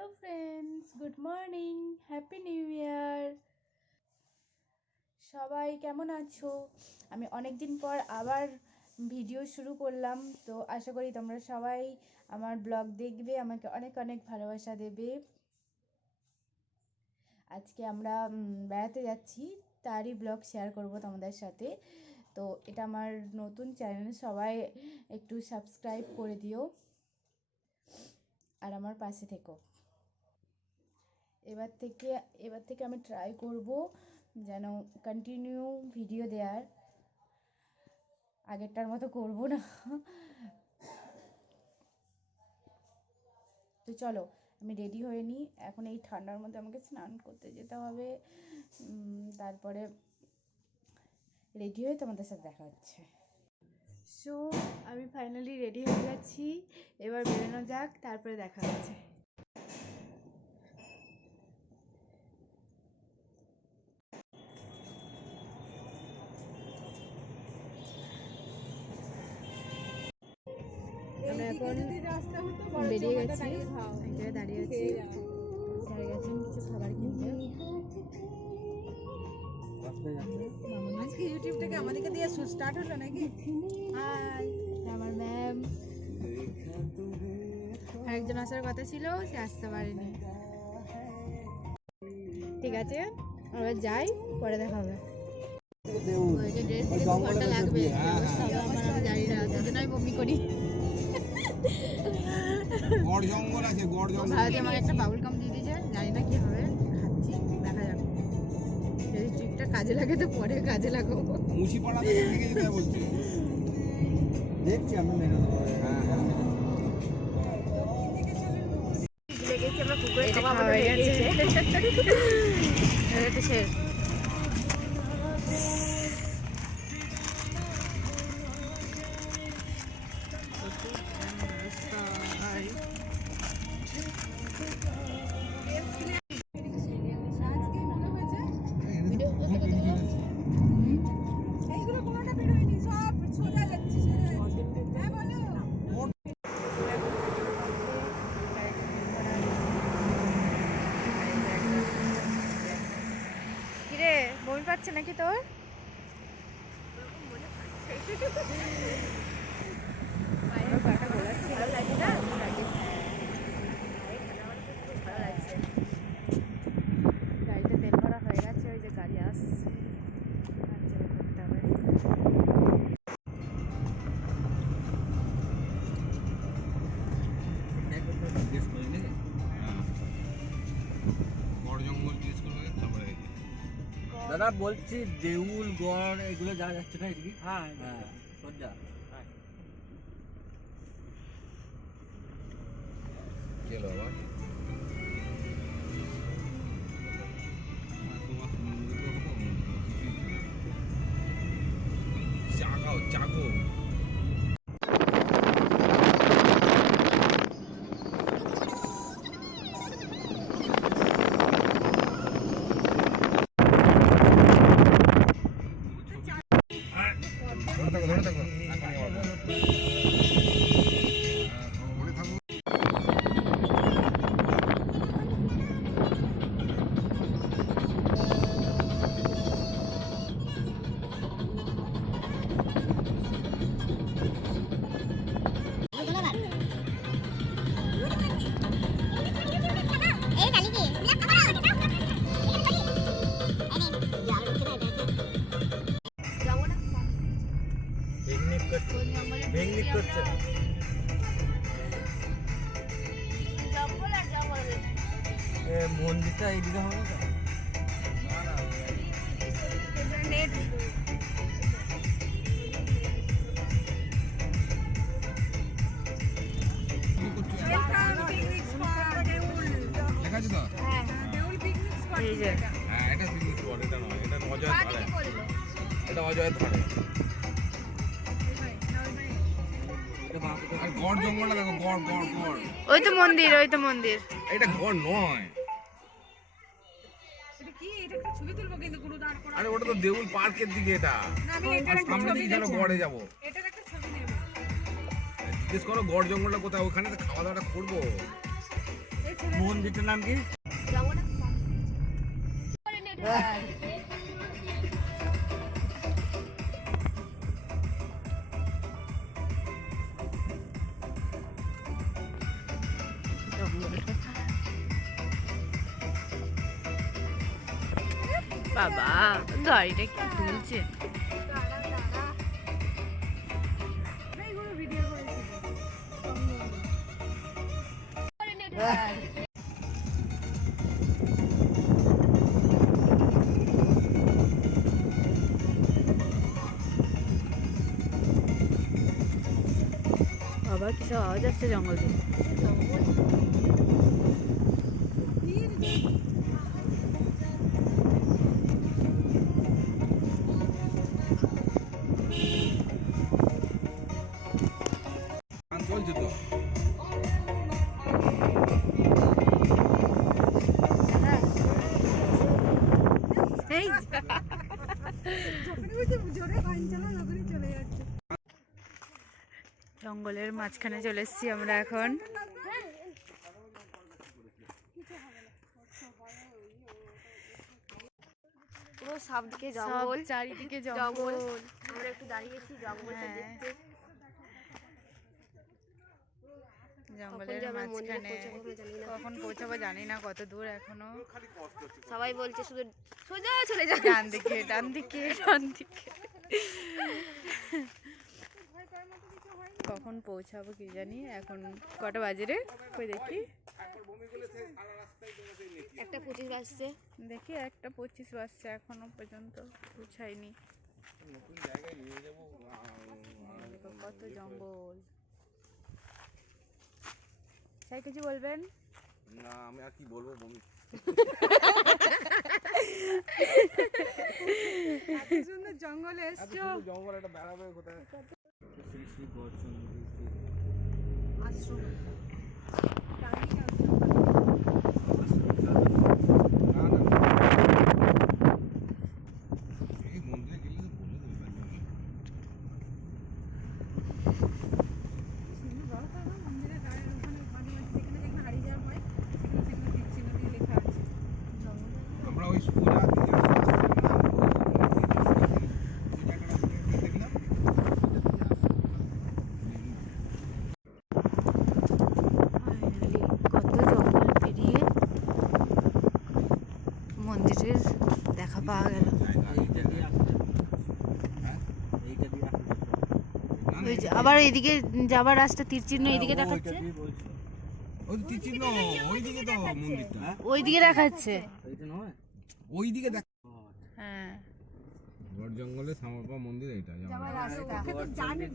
Hello friends, good morning, happy new year. সবাই কেমন আছো? আমি অনেক দিন পর আবার ভিডিও শুরু করলাম, তো আশা করি তোমরা সবাই আমার ব্লগ দেখবে, আমাকে অনেক অনেক ভালোবাসা দেবে। আজকে আমরা বেড়াতে যাচ্ছি, তারই ব্লগ শেয়ার করব তোমাদের সাথে। তো এটা আমার নতুন চ্যানেল, সবাই একটু সাবস্ক্রাইব করে দিও আর আমার পাশে থেকো। এবার থেকে আমি ট্রাই করব যেন কন্টিনিউ ভিডিও দেওয়ার, আগেরটার মতো করব না। তো চলো, আমি রেডি হয়ে নিই। এখন এই ঠান্ডার মধ্যে আমাকে স্নান করতে যেতে হবে, তারপরে রেডি হয়ে তোমাদের সাথে দেখা হচ্ছে। সো আমি ফাইনালি রেডি হয়ে গেছি, এবার বেরোনো যাক, তারপরে দেখা হচ্ছে। আমরা এখন বেরিয়ে গেছি, এক জায়গায় দাঁড়িয়ে আছি, স্যার গেছেন কিছু খাবার কিনতে। আজকে ইউটিউব থেকে আমাদেরকে দিয়ে স্টার্ট হলো নাকি? হাই, আমার ম্যাম। আরেকজন আসার কথা ছিল, সে আসতে পারেনি। ঠিক আছে, আমরা যাই, পরে দেখা হবে। ঘন্টা লাগবে, আমি জানি না, সেজন্য আমি বমি করি। ভারতে আমাকে একটা বাবুল গাম দিয়ে দিয়েছে, জানি না কি হবে, খাচ্ছি, দেখা যাক। যদি ট্রিকটা কাজে লাগে তো পরে কাজে লাগাবো। দেখছি আমরা মেনে নেবো। কিরে, বমি পাচ্ছে নাকি তোর? গাড়িতে তেল ভরা হয়ে গেছে, ওই যে গাড়ি আসছে, করতে হবে। দাদা বলছি দেউল গড় এগুলো যাওয়া যাচ্ছে না এদিকে? হ্যাঁ হ্যাঁ সজ্জা চাগো ধরে থাকো পিকনিক করছে মন্দিরটা এইদিকে হবে তো? লেখা আছে তো? এই যে হ্যাঁ, এটা পিকনিক স্পট, এটা নয়, এটা অজয় ধারে, এটা অজয় ধারে। আর গড় জঙ্গলটা দেখো, গড় গড় গড়, ওই তো মন্দির, ওই তো মন্দির। এটা গড় নয়, এটা কি? এটা একটা ছবি তুলবো কিন্তু গুরু দাঁড় করা। আরে ওটা তো দেউল পার্কের দিকে, এটা না, আমি আর সামনে দিকে চলো, গড়ে যাবো। এটার একটা ছবি নেব। জিজ্ঞেস করো গড় জঙ্গলটা কোথায়, ওখানে তো খাওয়া দাওয়াটা করবো। এই ছেলে মন্দিরটার নাম কি? বাবা গাড়িটা কি তুলছে। এইগুলো ভিডিও করেছি। বাবা কিছু আওয়াজ আসছে জঙ্গল থেকে। গান চলছে তো। এই জোরে গান চালান ওখানে চলে যাচ্ছে। জঙ্গলের মাঝখানে চলে এসেছি আমরা এখন। পুরো সব দিকে সব জঙ্গল, চারিদিকে জঙ্গল। জঙ্গল। আমরা একটু দাঁড়িয়েছি জঙ্গলটা হ্যাঁ। দেখতে। জঙ্গলের আমরা মন্দিরে মাঝখানে পৌঁছাবো আমরা জানি না। কখন পৌঁছাবো জানি না, কত দূর এখনো। সবাই বলছে শুধু সোজা চলে যা। ডান দিকে ডান দিকে ডান দিকে। কখন পৌঁছাবো কি জানি। এখন কটা বাজে রে? কই দেখি। 1:25 বাজছে। দেখি 1:25 বাজছে, এখনো পর্যন্ত পৌঁছায়নি। নতুন জায়গায় নিয়ে যাবো। দেখো কত জঙ্গল। তাই কিছু বলবেন? না আমি আর কি বলবো, বমি। এত সুন্দর জঙ্গলে এত এসছো। সুন্দর জঙ্গল, একটা বেড়াবে কোথায়? শ্রী শ্রী গড়চণ্ডী আশ্রম। না না, এই মন্দিরে গেলে তো বলে দেবে মন্দিরের গায়ের ওখানে মাঝে যেখানে যেখানে হারিয়ে যাওয়া হয় সেখানে সেখানে চিহ্ন দিয়ে লেখা আছে। আমরা ওই সোজা দিকে দেখলাম। ফাইনালি কত জঙ্গল পেরিয়ে মন্দিরের দেখা পাওয়া গেল। এইটা দিয়ে আসতে, হ্যাঁ? এইটা দিয়ে আসতে। ওই যে আবার এইদিকে যাবার রাস্তা তীর চিহ্ন এইদিকে হ্যাঁ, ও দেখাচ্ছে। ওইটা দিয়ে বলছিল। ওই তো চিহ্ন ওইদিকে তো মন্দিরটা, ওইদিকে দেখাচ্ছে। এইটা নয়? ওইদিকে দেখ। হ্যাঁ গড় জঙ্গলে শ্যামাপা মন্দির, এইটা যাওয়ার রাস্তা। ওকে তো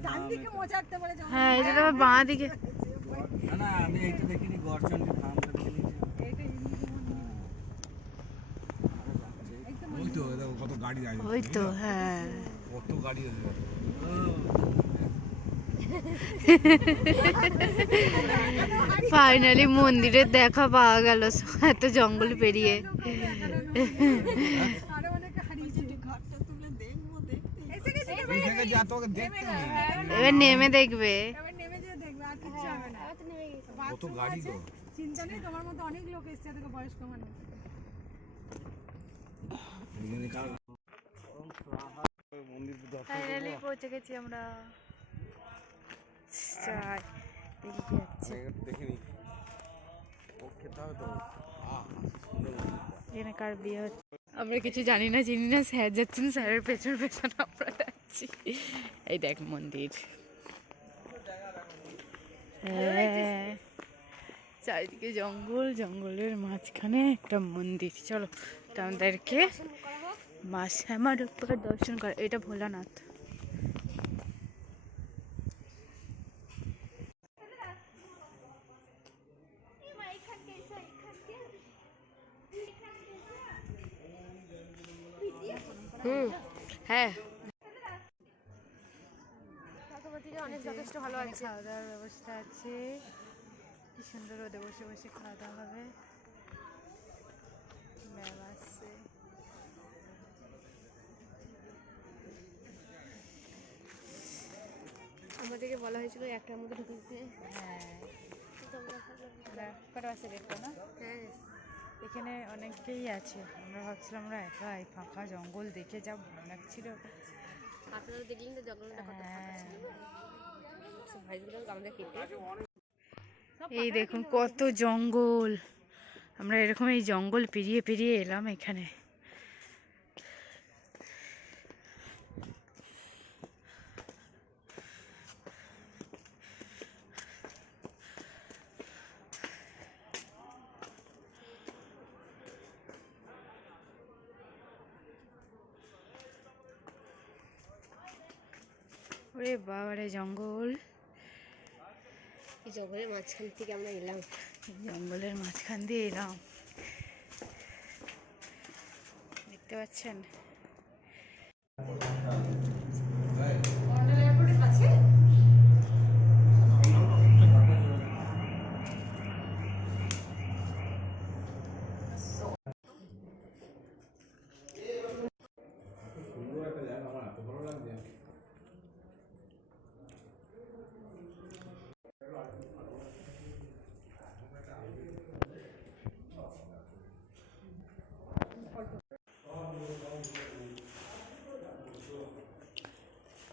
ডান দিকে মোচাড়তে বলে জঙ্গল। হ্যাঁ, এটা তো আবার বাঁ দিকে। না না, আমি এইটা দেখিনি, গড়চণ্ডী ধামটা দেখে নিয়েছি। এইটা হিন্দু মন্দির। ওই তো দেখো কত গাড়ি আছে, ওই তো হ্যাঁ। কত গাড়ি আছে। ফাইনালি মন্দিরের দেখা পাওয়া গেল এত জঙ্গল পেরিয়ে। আরো অনেকে হারিয়েছে। ঘরটা তুলে দেখবো দেখতে। এসে গেছি তো এই জায়গায় যা তোকে দেখতে নেই। এবার নেমে দেখবে। এবার নেমে যেয়ে দেখবে আর কিচ্ছু হবে না। কত গাড়ি গো। চিন্তা নেই, তোমার মতো অনেক লোক এসছে এদিকে বয়স্ক মানুষ। এইখানে কার মন্দির তো দর্শন ফাইনালি করবো। পৌঁছে গেছি আমরা। যাই দেখি কি হচ্ছে। দেখিনি, ও খেতে হবে তো। সুন্দর মন্দিরটা। এখানে কার বিয়ে হচ্ছে আমরা কিছু জানি না চিনি না। স্যার যাচ্ছেন, স্যারের পেছন পেছন আমরা যাচ্ছি। এই দেখ মন্দির। হ্যাঁ, চারিদিকে জঙ্গল, জঙ্গলের মাঝখানে একটা মন্দির। চলো তো আমাদেরকে মা শ্যামার উপর দর্শন করা। এটা ভোলানাথ। হ্যাঁ। অনেক যথেষ্ট ভালো আছে। খাওয়া দাওয়ার ব্যবস্থা আছে। কি সুন্দর রোদে বসে বসে খাওয়া দাওয়া হবে। ম্যাম আসছে। আমাদেরকে বলা হয়েছিল 1টার মধ্যে ঢুকে দিতে। হ্যাঁ কটা বাজে দেখবো না? হ্যাঁ এখানে অনেকেই আছে, আমরা ভাবছিলাম আমরা একা এই ফাঁকা জঙ্গল দেখে যা ভালো লাগছিল। আপনারা দেখলেন তো জঙ্গলটা কত ফাঁকা ছিল। ভাইগুলো আমাদের কেটে এই দেখুন কত জঙ্গল, আমরা এরকম এই জঙ্গল পেরিয়ে পেরিয়ে এলাম এখানে। ওরে বাবারে জঙ্গল, এই জঙ্গলের মাঝখান থেকে আমরা এলাম। জঙ্গলের মাঝখান দিয়ে এলাম, দেখতে পাচ্ছেন।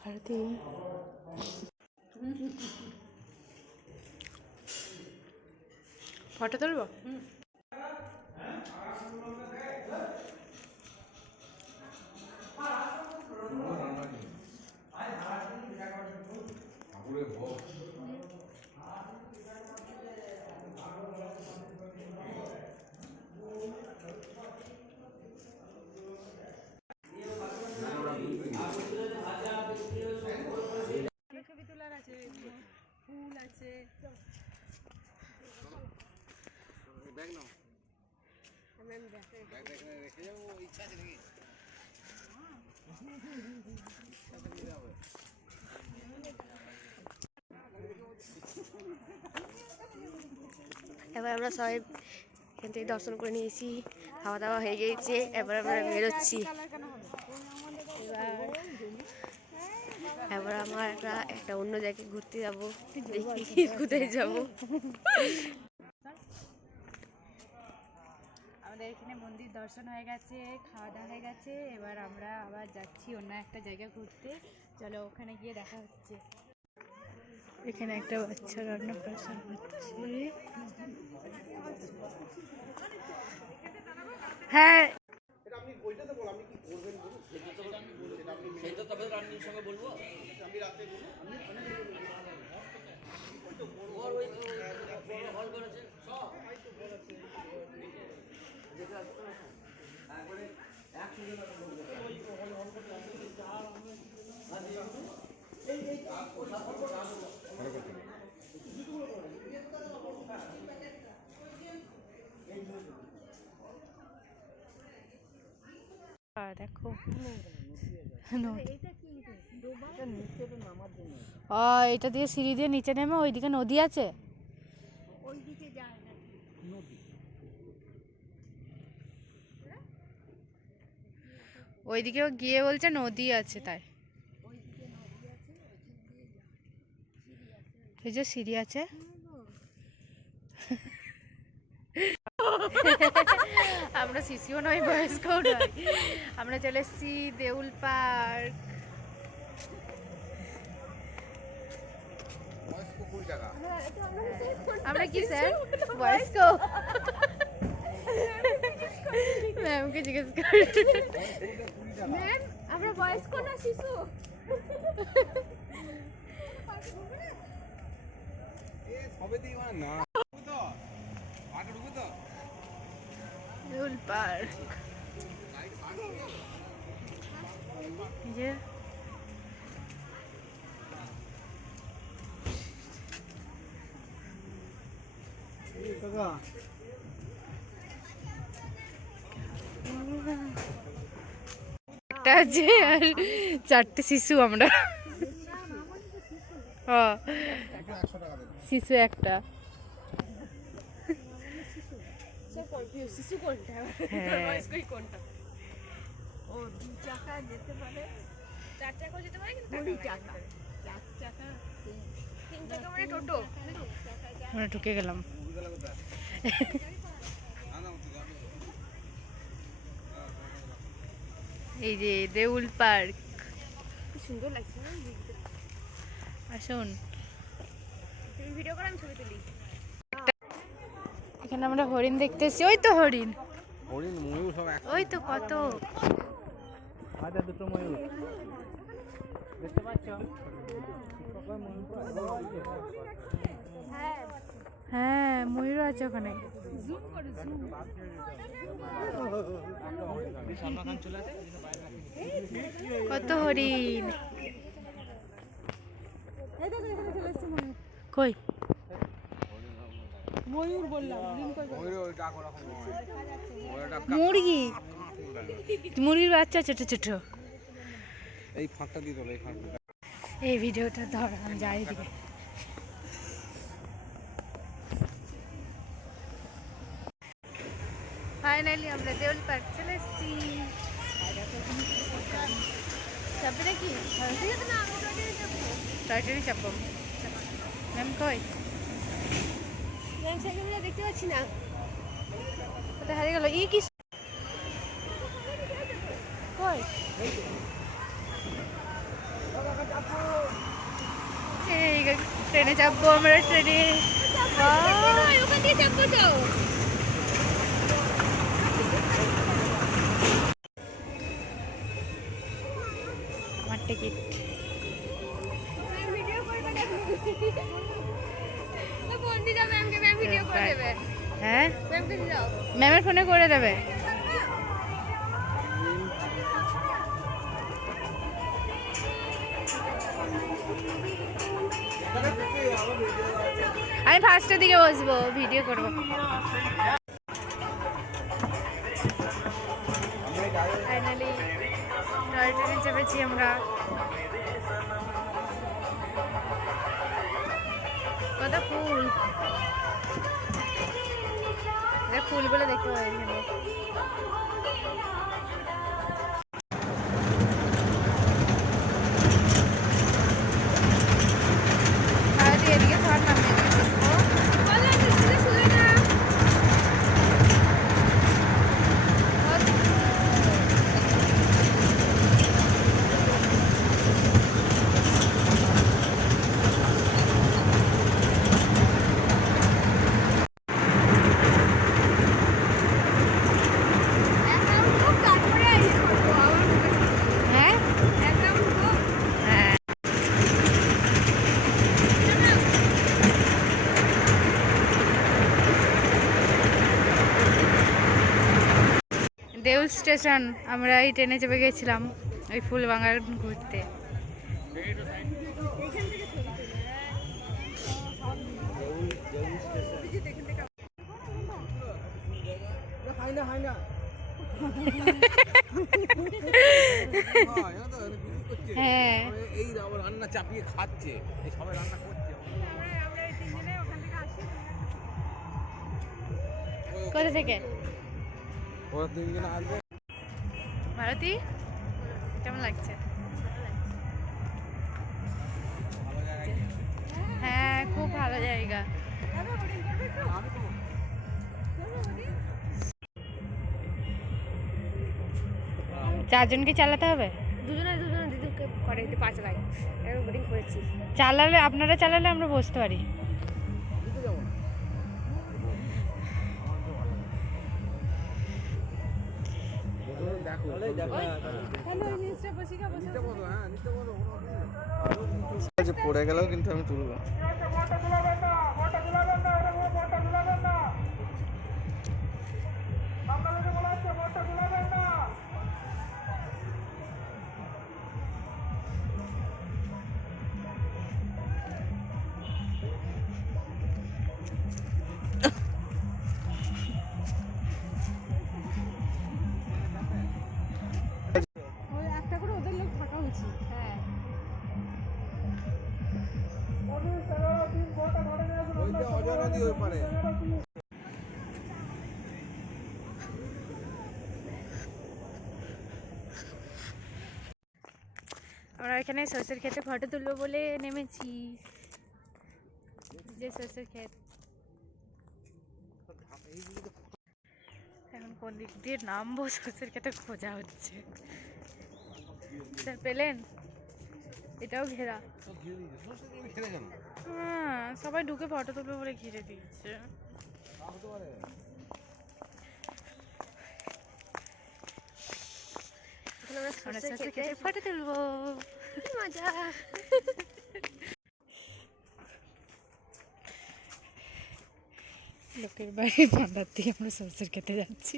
ভারতী ফটো তুলবো? ছবি তোলার আছে, ফুল আছে। এবার আমরা সবাই এখান থেকে দর্শন করে নিয়েছি, খাওয়া দাওয়া হয়ে গিয়েছে, এবার আমরা বেরোচ্ছি। এবার আমরা একটা অন্য জায়গায় ঘুরতে যাবো, দেখি কোথায় যাবো। আমাদের এখানে মন্দির দর্শন হয়ে গেছে, খাওয়া দাওয়া হয়ে গেছে, এবার আমরা আবার যাচ্ছি অন্য একটা জায়গা ঘুরতে। চলো ওখানে গিয়ে দেখা হচ্ছে। এখানে একটা বাচ্চা অন্নপ্রাশন হচ্ছে। হ্যাঁ সেটা তবে রান্নির সঙ্গে বলবো। দেখো এটা দিয়ে সিঁড়ি দিয়ে নিচে নেমে ওইদিকে নদী আছে। ওইদিকেও গিয়ে বলছে নদী আছে, তাই এই যে সিঁড়ি আছে। আমরা শিশুও নয়, বয়স্কও নয়, আমরা চলে এসেছি দেউল পার্ক। আমরা কি স্যার বয়স্ক? ম্যামকে জিজ্ঞেস করি, ম্যাম আমরা বয়স্ক না শিশু? দেউল পার্ক যে একটা আছে আর চারটে শিশু আমরা। হ্যাঁ শিশু একটা। শিশু কোনটা, হ্যাঁ বয়স্কই কোনটা? ও 2 চাকা যেতে পারে, 4 চাকাও যেতে পারে, কিন্তু 2 চাকা 4 চাকা 3 চাকা মানে টোটো। 2 চাকা যায়। আমরা ঢুকে গেলাম। এই যে দেউল পার্ক, সুন্দর লাগছে না? আসুন। তুমি ভিডিও করো, আমি ছবি তুলি। এখানে আমরা হরিণ দেখতে এসেছি। ওই তো হরিণ, হরিণ ময়ূর সব এক ওই তো কত। আচ্ছা দুটো ময়ূর দেখতে পাচ্ছ? হ্যাঁ ময়ূর আছে ওখানে। কত হরিণ। কই ময়ূর বললাম, ময়ূর ডাক ওরকম নয়। ময়ূর ডাক মুরগি, মুরগির বাচ্চা ছোট ছোট। এই ফাঁকটা দিয়ে তোলো, এই ফাঁকটা। এই ভিডিওটা ধর, আমি যাই দিকে। ফাইনালি আমরা দেউল পার্ক চলে এসেছি। চাপবে নাকি? টয়ট্রেনে চাপবো। ম্যাম কই? দেখতে পাচ্ছি না। কোথায় হারিয়ে গেল? ই কি কই? এই ট্রেনে চাপবো আমরা, ট্রেনে। ওখান দিয়ে চাপবো তো। আমার টিকিট। ভিডিও করবে না? বন্দি যাবে, ম্যামকে ম্যাম ভিডিও করে দেবে। হ্যাঁ ম্যামকে দাও। ম্যামের ফোনে করে দেবে। আমি ফার্স্টের দিকে বসবো, ভিডিও করবো। ফাইনালি টয় ট্রেনে চেপেছি আমরা। কত ফুল, ফুলগুলো দেখতে পাই এখানে। এদিকে ধর না, হ্যাঁ হ্যাঁ। দেউল স্টেশন, আমরা এই ট্রেনে চেপে গেছিলাম ওই ফুলবাগান ঘুরতে। হ্যাঁ এই রান্না চাপিয়ে খাচ্ছে, এই সবাই রান্না করছে। কোথা থেকে? ওরা তিনজনে আসবে। ভারতী কেমন লাগছে? হ্যাঁ খুব ভালো জায়গা। চারজনকে চালাতে হবে? দুজনে দিদিকে করে একটু পা চালাই, এরকম বোর্ডিং করেছি। চালালে, আপনারা চালালে আমরা বসতে পারি। পড়ে গেলেও কিন্তু আমি তুলবো। একটা করে ওদের লোক থাকা উচিত। হ্যাঁ অজয় নদী ওই পারে। আমরা এখানে সরষের ক্ষেতে ফটো তুলবো বলে নেমেছি। যে সরষের ক্ষেত কোন দিক দিয়ে নামবো সরষের খেতে খোঁজা হচ্ছে। স্যার পেলেন? এটাও ঘেরা। হ্যাঁ, সবাই ঢুকে ফটো তুলবে বলে ঘিরে দিয়েছে। সরষের খেতে ফটো তুলবো, মজা। লোকের বাড়ির ভান্ডার থেকে আমরা সরষের খেতে যাচ্ছি।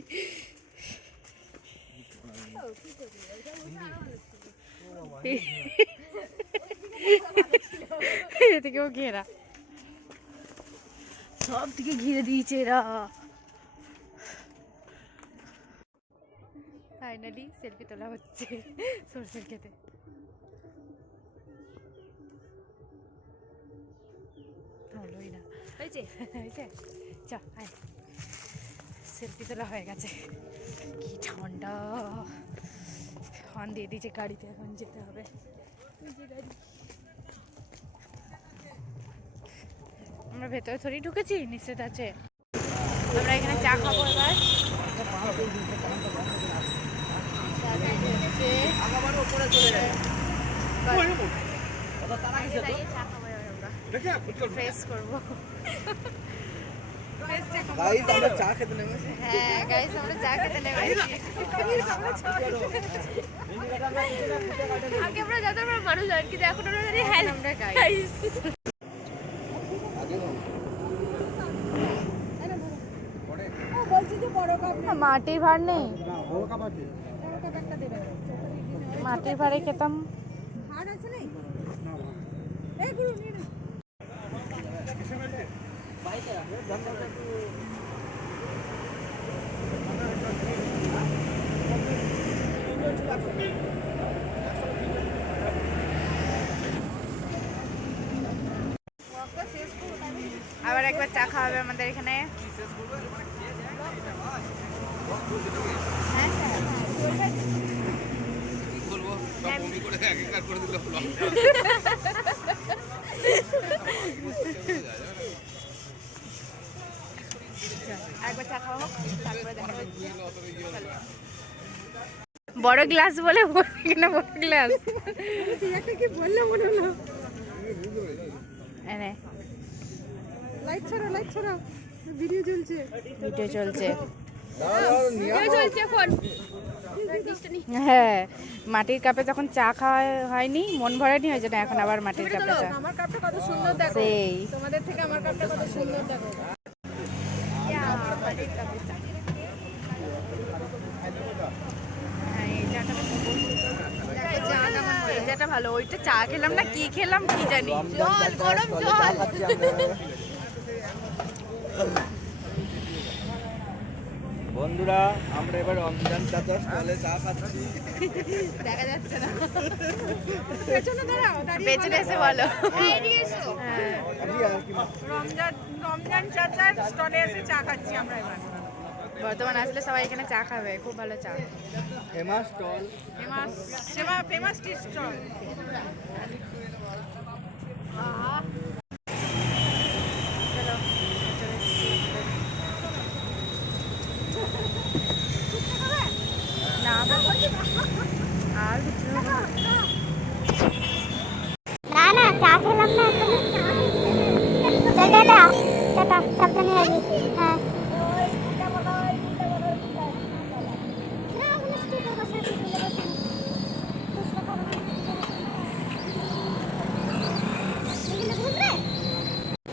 এদিকেও ঘেরা, সব দিকে ঘিরে দিয়েছে এরা। ফাইনালি সেলফি তোলা হচ্ছে সরষের খেতে। হলোই না, হয়েছে হয়েছে। চ আয়, সেলফি তোলা হয়ে গেছে। কি ঠান্ডা, হর্ন দিয়ে দিয়েছে গাড়িতে, এখন যেতে হবে। আমরা ভেতরে থরি ঢুকেছি, নিশ্চিত আছে। আমরা এখানে চা খাবো এবার। ফ্রেশ করবো। গাইস আমরা চা খেতে নেমেছি। হ্যাঁ গাইস, আমরা চা খেতে নেমেছি। আগে আমরা যাতে আমরা মানুষ জানি, কিন্তু এখন আমরা জানি হ্যাঁ আমরা গাইস। বলছি যে বড় কাপ মাটির ভার নেই, বড় কাপ একটা দেবে। মাটির ভাড়ে খেতাম। হাড় আছে নেই? এই গুলো নিয়ে নে। আবার একবার চা খাওয়া হবে আমাদের এখানে। বমি করে একাকার করে দিল। একবার চা খাওয়া হোক, তারপরে দেখা যাবে। বড় গ্লাস বলে এখানে বড় গ্লাস। একটা কি বললাম মনে হলো। এনে লাইট ছাড়া ভিডিও চলছে। ভিডিও চলছে। চলছে এখন। হ্যাঁ, মাটির কাপে যখন চা খাওয়া হয়নি, মন ভরেনি, ওই জন্য এখন আবার মাটির কাপে চা। আমার কাপটা কত সুন্দর দেখো। সেই তোমাদের থেকে আমার কাপটা কত সুন্দর দেখো। হ্যাঁ, এই চাটা ভালো। ওইটা চা খেলাম না, কি খেলাম কি জানি। জল, গরম জল। বন্ধুরা, আমরা এবার রমজান চাচা স্টলে চা খাচ্ছি। দেখা যাচ্ছে না, পেছনে দাঁড়াও, দাঁড়িয়ে পেছনে এসে বলো। এদিকে এসো। হ্যাঁ, রমজান চাচার স্টলে এসে চা খাচ্ছি আমরা এবার। বর্তমান আসলে সবাই এখানে চা খাবে, খুব ভালো চা। Famous stall. Famous tea stall. চলো, চলে এসেছি।